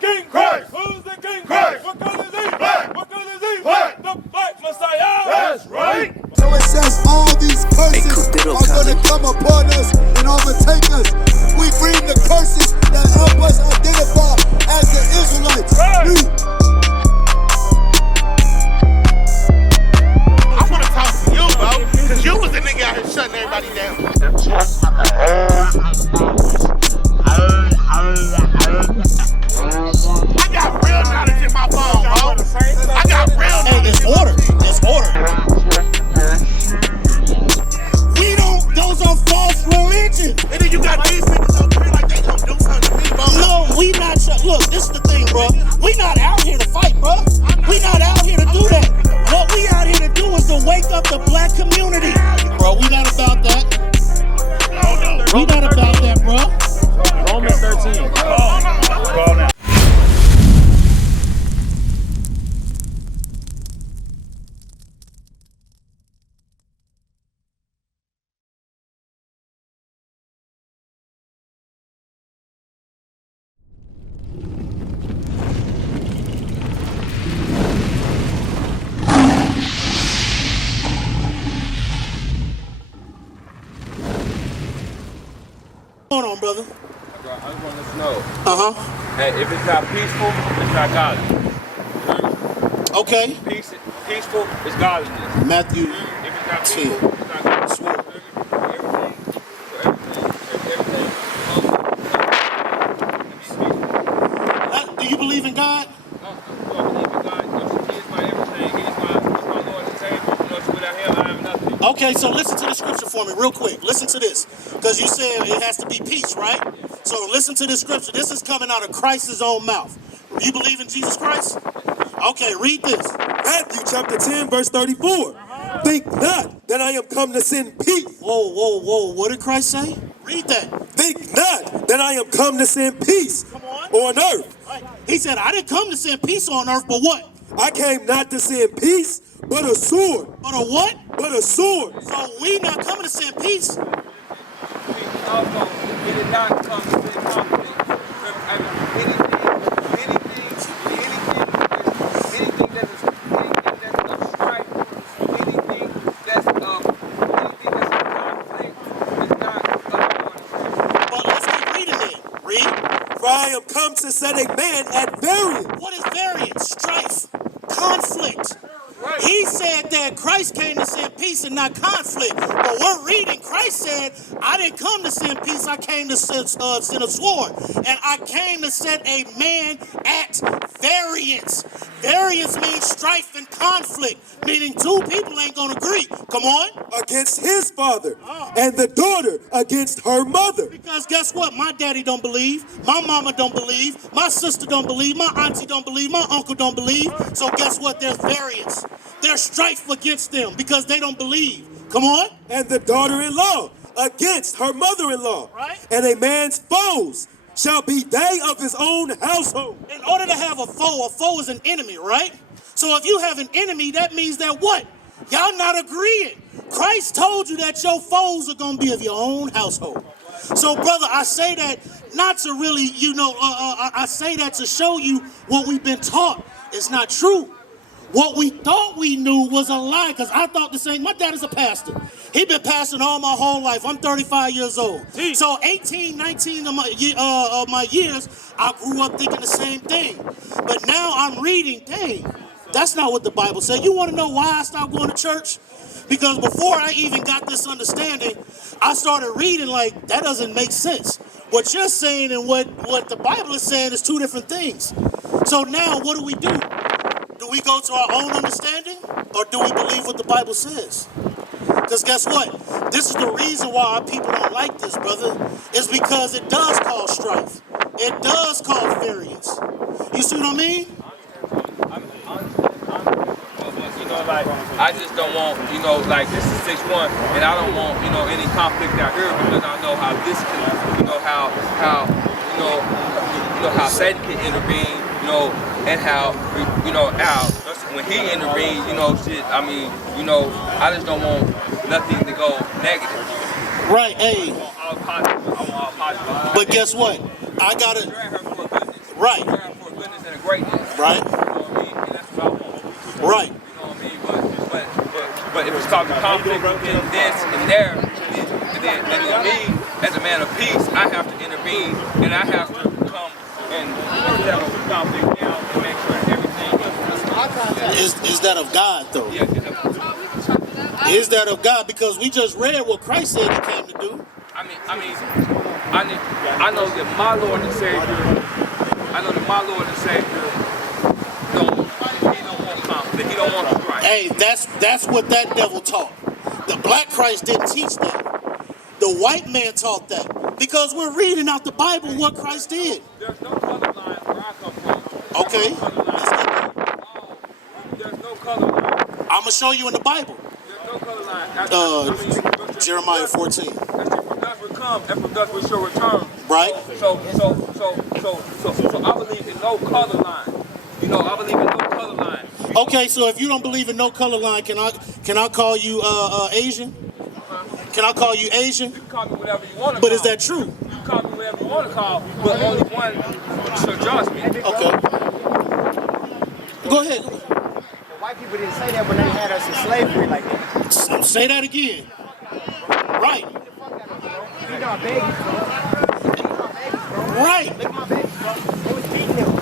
king? Christ. Who's the king? Christ. What color is he? Black. What color is he? Black. The black Messiah. That's right. So it says all these curses are going to come upon us and overtake us. We read the curses that help us identify as the Israelites. I want to talk to you, bro, because you was the nigga out here shutting everybody down. I got real knowledge in my phone, bro. I got real knowledge. Hey, it's order. It's order. We don't, those are false religions. And then you got these niggas over here like they gonna do something to me, bro. No, we not, look, this is the thing, bro. We not out here to fight, bro. We not out here to do that. What we out here to do is to wake up the black community. Bro, we not about that. We not about that, bro. Romans 13. Call now. What's going on, brother? Bro, I just want to let you know. Uh-huh. Hey, if it's not peaceful, it's not godly. Okay. Peaceful is godliness. Matthew If it's not 10. peaceful, it's not godliness. Do you believe in God? Okay, so listen to the scripture for me real quick. Listen to this. Because you said it has to be peace, right? So listen to this scripture. This is coming out of Christ's own mouth. You believe in Jesus Christ? Okay, read this. Matthew chapter 10, verse 34. Think not that I am come to send peace. Whoa, whoa, whoa. What did Christ say? Read that. Think not that I am come to send peace on earth. Right. He said, I didn't come to send peace on earth, but what? I came not to send peace, but a sword. But a what? But a sword. So we not coming to send peace. Also, it did not come to send conflict. Anything that's of strife, anything that's of conflict is not of. But let's keep reading it. Read. For I am come to set a man at variance. What is variance? Strife. Conflict. He said that Christ came to send peace and not conflict. But we're reading, Christ said, I didn't come to send peace, I came to send a sword. And I came to set a man at variance. Variance means strife and conflict, meaning two people ain't gonna agree. Come on. Against his father, and the daughter against her mother. Because guess what? My daddy don't believe, my mama don't believe, my sister don't believe, my auntie don't believe, my uncle don't believe. So guess what? There's variance. There's strife against them because they don't believe. Come on. And the daughter-in-law against her mother-in-law. Right. And a man's foes shall be they of his own household. In order to have a foe is an enemy, right? So if you have an enemy, that means that what? Y'all not agreeing. Christ told you that your foes are going to be of your own household. So, brother, I say that not to really, I say that to show you what we've been taught. It's not true. What we thought we knew was a lie, because I thought the same. My dad is a pastor. He been pastoring all my whole life. I'm 35 years old. So 18, 19 of my years, I grew up thinking the same thing. But now I'm reading, dang, that's not what the Bible said. You want to know why I stopped going to church? Because before I even got this understanding, I started reading like, that doesn't make sense. What you're saying and what the Bible is saying is two different things. So now what do? Do we go to our own understanding, or do we believe what the Bible says? Because guess what? This is the reason why our people don't like this, brother. Is because it does cause strife. It does cause variance. You see what I mean? Like, I just don't want, like this is 6-1, and I don't want, any conflict out here because I know how this can, how Satan can intervene, and how, when he intervenes, shit, I mean, I just don't want nothing to go negative. Right, hey. I want all positive. But guess what? I gotta, right. greatness. Right. You know what I mean? And that's what I want. Right. You know what I mean? But if it's causing conflict within this and there, and then me, as a man of peace, I have to intervene and I have to come and settle the conflict down and make sure that everything Is that of God though? Yeah, Is that of God? Because we just read what Christ said he came to do. I know that my Lord and Savior, he don't want conflict. He don't want strife. Hey, that's what that devil taught. The black Christ didn't teach that. The white man taught that. Because we're reading out the Bible what Christ did. There's no color line where I come from. Okay. There's no color line. I'm gonna show you in the Bible. There's no color line. Jeremiah 14. That's from dust will come, and from dust we shall return. Right. So I believe in no color line. You know, I believe in no color line. Okay, so if you don't believe in no color line, can I call you Asian? Can I call you Asian? You can call me whatever you want to call. But is that true? You can call me whatever you want to call, but only one should judge me. Okay. Go ahead. White people didn't say that when they had us in slavery like that. Say that again. Right. Feed our babies, bro. Right. Look at my babies, bro. They was beating them.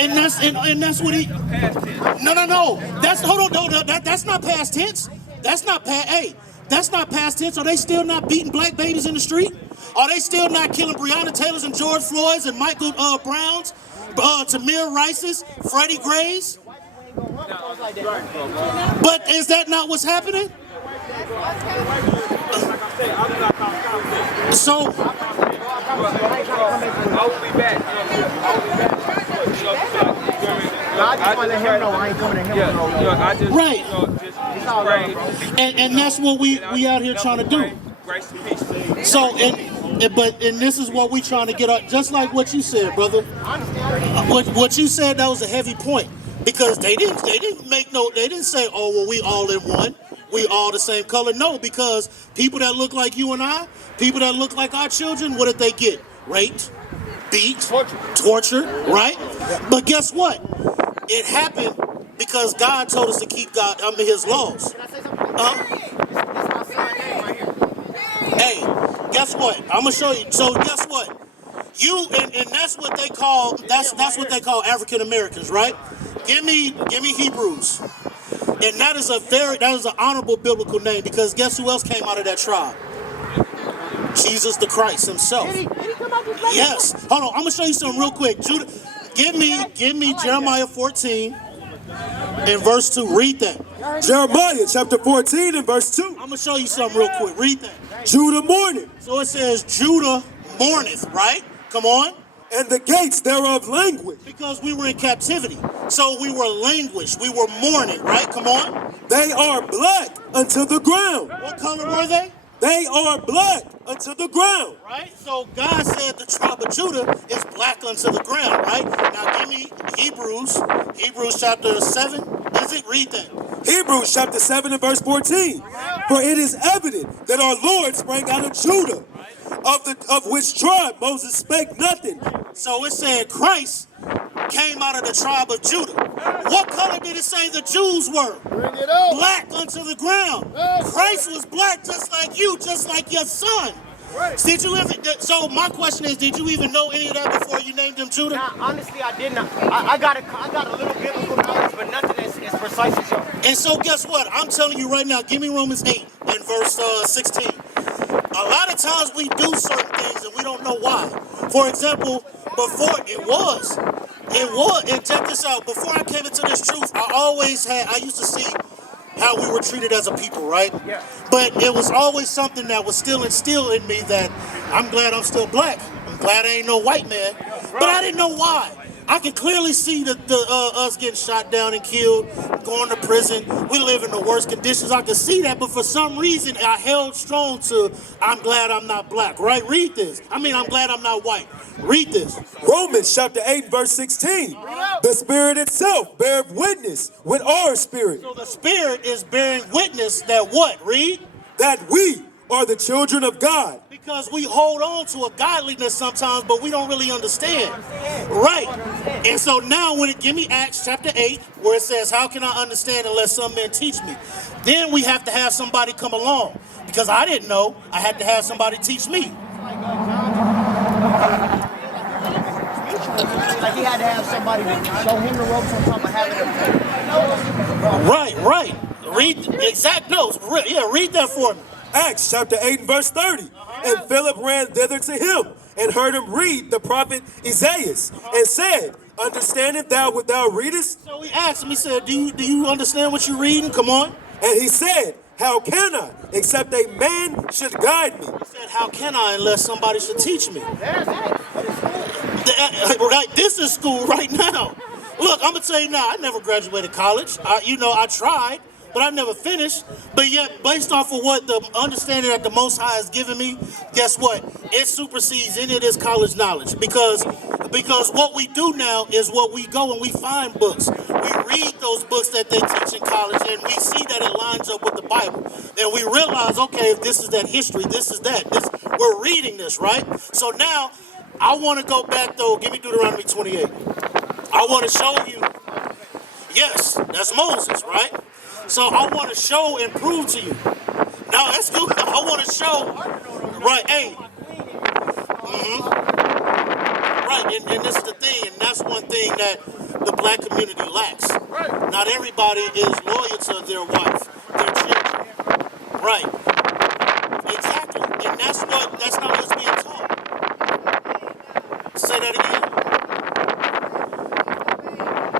And that's what he. No. That's not past tense. That's not past. Hey, that's not past tense. Are they still not beating black babies in the street? Are they still not killing Breonna Taylors and George Floyds and Michael Browns, Tamir Rice's, Freddie Gray's? But is that not what's happening? So. I'll be back. I just want to let him know I ain't coming to him. Right. Just pray. And that's what we out here trying to do. Grace and peace. So, and this is what we trying to get up. Just like what you said, brother. What you said, that was a heavy point, because they didn't say, oh well, we all in one, we all the same color. No, because people that look like you and I, people that look like our children, what did they get? Raped, beat, tortured, right? But guess what? It happened because God told us to keep His laws. Hey, guess what? I'm gonna show you. So guess what? You and that's what they call what they call African Americans, right? Give me Hebrews, and that is an honorable biblical name, because guess who else came out of that tribe? Jesus the Christ himself. Yes. Hold on. I'm gonna show you something real quick. Judah, give me Jeremiah 14 and verse 2. Read that. Jeremiah chapter 14 and verse 2. I'm gonna show you something real quick. Read that. Judah mourneth, So it says Judah mourneth, right? Come on. and the gates thereof languish. Because we were in captivity. So we were languished. We were mourning, right? Come on. They are black unto the ground. What color were they? They are black unto the ground. Right? So God said the tribe of Judah is black unto the ground, right? Now give me Hebrews chapter 7. Is it? Read that. Hebrews chapter 7 and verse 14. For it is evident that our Lord sprang out of Judah, of which tribe Moses spake nothing. So it said Christ came out of the tribe of Judah. What color did it say the Jews were? Black unto the ground. Christ was black just like you, just like your son. Did you ever? So my question is, did you even know any of that before you named him Judah? Nah, honestly, I didn't. I got a little biblical knowledge, but nothing as precise as yours. And so guess what? I'm telling you right now, give me Romans 8 and verse 16. A lot of times we do certain things and we don't know why. For example, before and check this out, before I came into this truth, I used to see how we were treated as a people, right? Yeah. But it was always something that was still instilled in me, that I'm glad I'm still black. I'm glad I ain't no white man. But I didn't know why. I can clearly see us getting shot down and killed, going to prison. We live in the worst conditions. I can see that, but for some reason I held strong to, I'm glad I'm not black, right? Read this. I'm glad I'm not white. Read this. Romans chapter 8 verse 16. The Spirit itself beareth witness with our spirit. So the Spirit is bearing witness that what? Read. That we are the children of God. Because we hold on to a godliness sometimes, but we don't really understand. Right. And so now give me Acts chapter 8, where it says, how can I understand unless some men teach me? Then we have to have somebody come along. Because I didn't know, I had to have somebody teach me. Like he had to have somebody to show him the ropes on top of having him. Right. Read exact notes. Read that for me. Acts chapter 8 and verse 30. And Philip ran thither to him and heard him read the prophet Isaiah and said, understandest thou what thou readest? So he asked him, he said, do you understand what you're reading? Come on. And he said, how can I, except a man should guide me? He said, how can I unless somebody should teach me? This is school right now. Look, I'm going to tell you now, I never graduated college. I tried, but I never finished. But yet, based off of what the understanding that the Most High has given me, guess what? It supersedes any of this college knowledge. Because what we do now is what we go and we find books. We read those books that they teach in college, and we see that it lines up with the Bible. And we realize, okay, if this is that history, this is that. We're reading this, right? So now, I want to go back, though. Give me Deuteronomy 28. I want to show you, yes, that's Moses, right? So I want to show and prove to you. Now, that's good. I want to show, right, hey. Right, and this is the thing, and that's one thing that the black community lacks. Not everybody is loyal to their wife, their children. Right. Exactly. And that's not what's being taught. Say that again.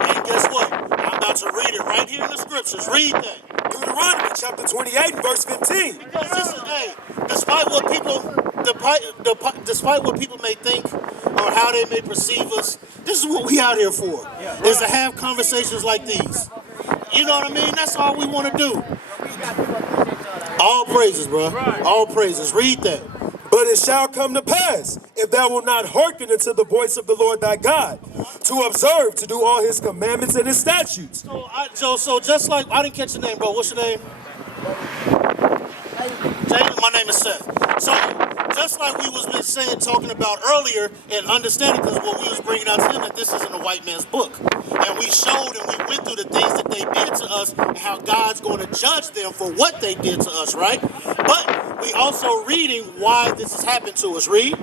And guess what? I'm about to read it right here in the scriptures. Read that. Deuteronomy chapter 28 verse 15. Because this is, hey, despite what people may think or how they may perceive us, this is what we out here for. Is to have conversations like these. You know what I mean? That's all we want to do. All praises, bro. All praises. Read that. But it shall come to pass, if thou wilt not hearken unto the voice of the Lord thy God, to observe to do all his commandments and his statutes. So just like, I didn't catch your name, bro. What's your name? Jay, my name is Seth. So just like we was been talking about earlier and understanding, because what we was bringing out to him, that this isn't a white man's book. And we showed and we went through the things that they did to us and how God's going to judge them for what they did to us, right? But we also reading why this has happened to us. Read.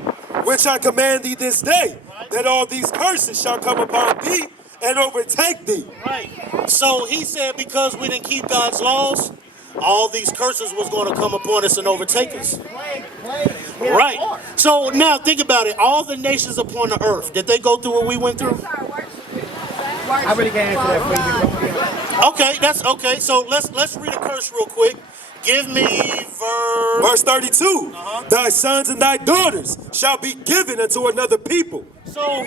Which I command thee this day, that all these curses shall come upon thee and overtake thee. Right. So he said because we didn't keep God's laws, all these curses was going to come upon us and overtake us. Right. So now think about it. All the nations upon the earth, did they go through what we went through? I really can't answer that for you. Okay, that's okay. So let's read a curse real quick. Give me verse 32. Thy sons and thy daughters shall be given unto another people. So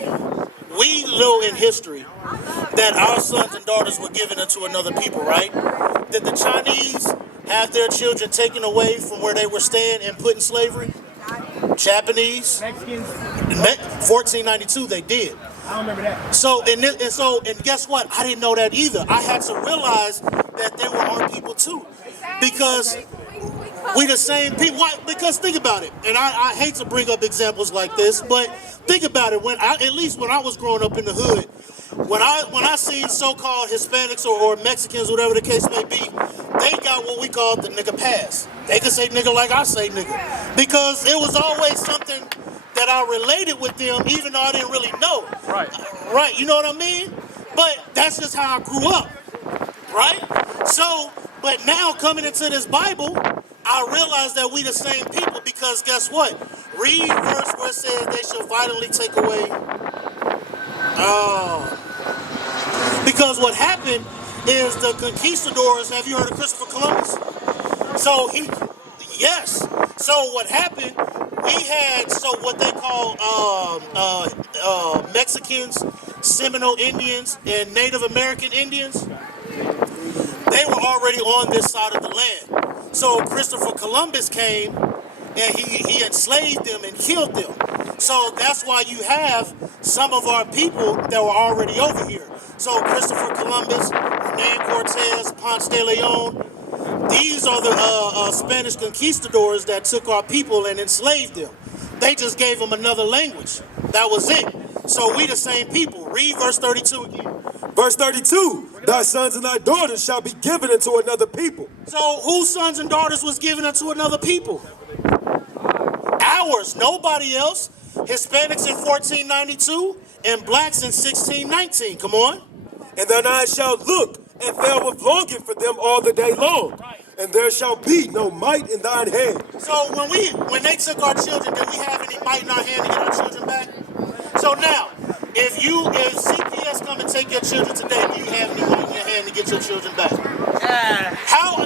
we know in history that our sons and daughters were given unto another people, right? Did the Chinese have their children taken away from where they were staying and put in slavery? Japanese? Mexicans? 1492 they did. I don't remember that. So and guess what? I didn't know that either. I had to realize that they were our people too. Because we the same people. Why? Because think about it, and I hate to bring up examples like this, but think about it. At least when I was growing up in the hood, when I seen so-called Hispanics or Mexicans, whatever the case may be, they got what we call the nigga pass. They could say nigga like I say nigga, because it was always something that I related with them, even though I didn't really know. Right. You know what I mean? But that's just how I grew up. Right. So. But now coming into this Bible, I realize that we the same people, because guess what? Read verse where it says they shall violently take away. Because what happened is the conquistadors, have you heard of Christopher Columbus? So what happened, we had what they call Mexicans, Seminole Indians, and Native American Indians. They were already on this side of the land. So Christopher Columbus came and he enslaved them and killed them. So that's why you have some of our people that were already over here. So Christopher Columbus, Hernan Cortez, Ponce de Leon, these are the Spanish conquistadors that took our people and enslaved them. They just gave them another language. That was it. So we the same people. Read verse 32 again. Verse 32, thy sons and thy daughters shall be given unto another people. So whose sons and daughters was given unto another people? Ours, nobody else. Hispanics in 1492 and blacks in 1619. Come on. And thine eyes shall look and fail with longing for them all the day long. And there shall be no might in thine hand. So when they took our children, did we have any might in our hand to get our children back? So now, if CPS come and take your children today, do you have any might in your hand to get your children back?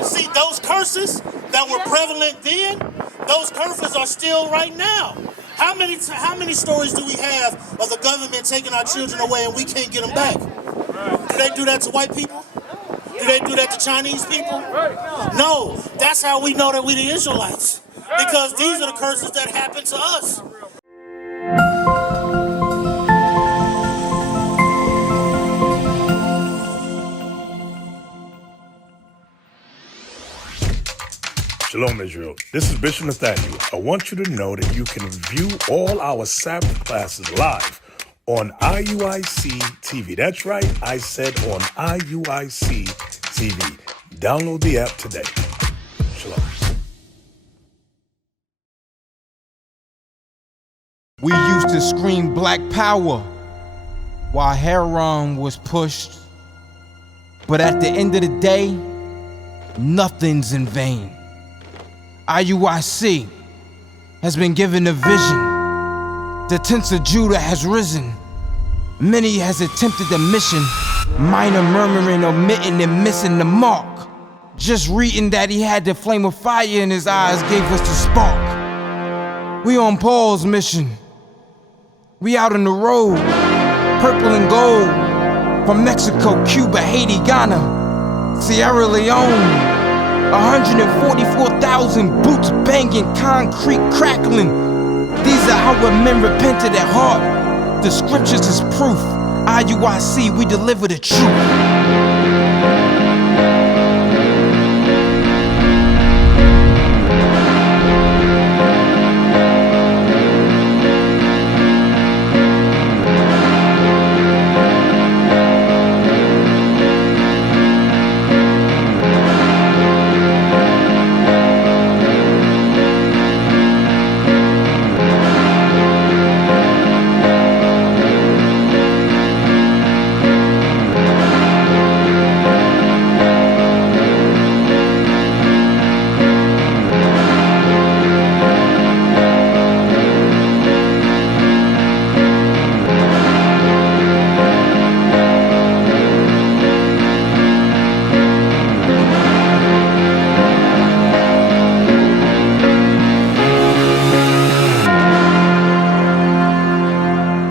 See, those curses that were prevalent then, those curses are still right now. How many stories do we have of the government taking our children away and we can't get them back? Do they do that to white people? Do they do that to Chinese people? No, that's how we know that we the Israelites. Because these are the curses that happen to us. Shalom, Israel. This is Bishop Nathaniel. I want you to know that you can view all our Sabbath classes live on IUIC TV. That's right, I said on IUIC TV. Download the app today. Shalom. We used to scream black power while Heron was pushed. But at the end of the day, nothing's in vain. IUIC has been given a vision. The tents of Judah has risen. Many has attempted the mission, minor murmuring, omitting, and missing the mark. Just reading that he had the flame of fire in his eyes gave us the spark. We on Paul's mission. We out on the road, purple and gold, from Mexico, Cuba, Haiti, Ghana, Sierra Leone. 144,000 boots banging, concrete crackling. These are how men repented at heart. The scriptures is proof. IUIC, we deliver the truth.